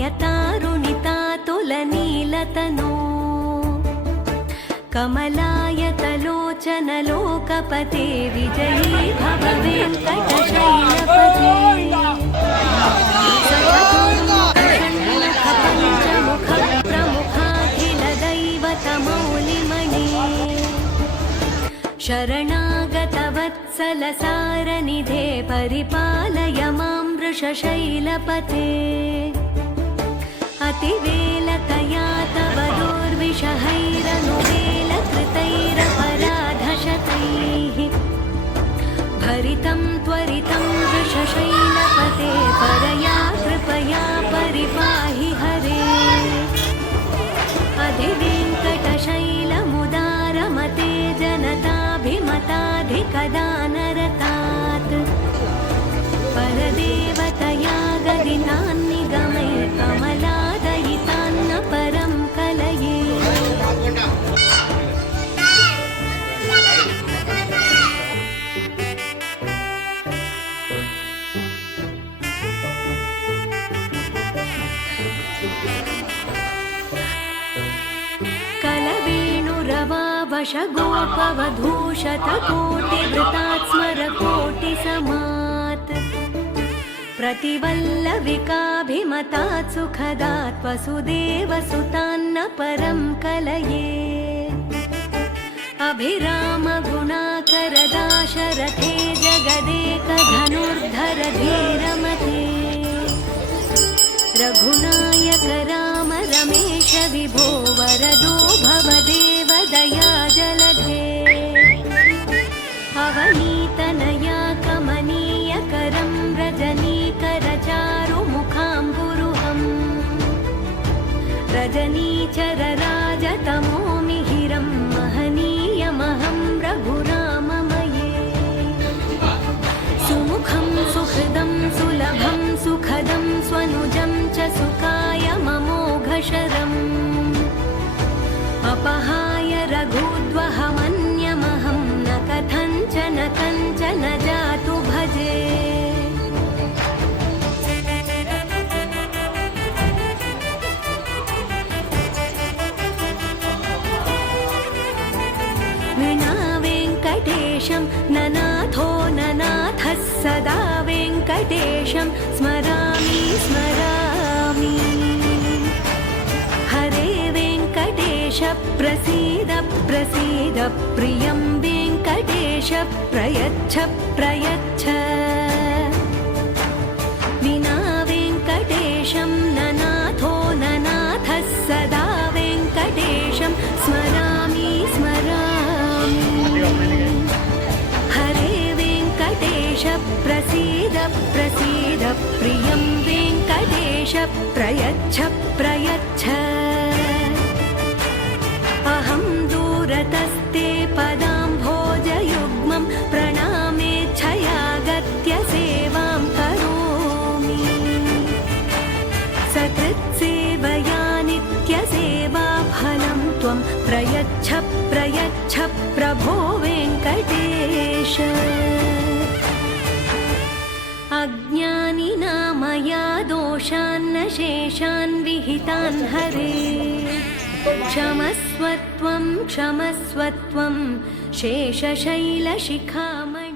कमलायतारुणितातुलनीलतनो कमलायतलोचनलोकपते विजयी भव वेङ्कटशैलपते सततोन्मुखपञ्चमुखप्रमुखाखिलदैवतमौलिमणि शरणागतवत्सलसारनिधे परिपालय मां वृषशैलपते अतिवेलतया तव दुर्विषहैरनुवेलकृतैरपराधशतैः भरितं त्वरितं वृषशैलपते परया कृपया परिपाहि हरे अधिवेङ्कटशैलमुदारमते जनताभिमताधिकदानरतात् परदेवतया गदितान्निगमै कमलादयितान्न परं कलये कलवेणुरवावशगोपवधूशतकोटिवृतात् स्मरकोटिसमात् प्रतिवल्लविकाभिमतात् सुखदात् वसुदेवसुतान्न परं कलये अभिरामगुणाकरदाशरथे जगदेकधनुर्धर धीरमते रघुनायक राम रमेश विभो वरदो भवदेव दया जलधे अवनीतनया कमनीयकरं रजनीकरचारुमुखाम्बुरुहम् रजनीचरराजतमो मिहिरं महनीयमहं रघुराममये सुमुखं सुहृदं सुलभं सुखदं स्वनुजं च सुखाय ममोघशरम् अपहाय रघुद्वहमन्यमहं न कथञ्चन जातु भजे विना वेङ्कटेशं ननाथो ननाथः सदा वेङ्कटेशं स्मरामि स्मरामि हरे वेङ्कटेश प्रसीद प्रसीद प्रियं वेङ्कटेश प्रयच्छ प्रयच्छ विना वेङ्कटेशं ननाथो ननाथः सदा वेङ्कटेशं स्मरामि स्मरामि हरे वेङ्कटेश प्रसीद प्रसीद प्रियं वेङ्कटेश प्रयच्छ प्रयच्छ अहं दूरतस्ते पदाम्भोजयुग्मं प्रणामेच्छयागत्य सेवां करोमि सकृत्सेवया नित्यसेवाफलं त्वं प्रयच्छ प्रयच्छ प्रभो वेङ्कटेश अज्ञानिना मया दोषान्न शेषान् विहितान् हरे क्षमस्व त्वं शेषशैलशिखामणि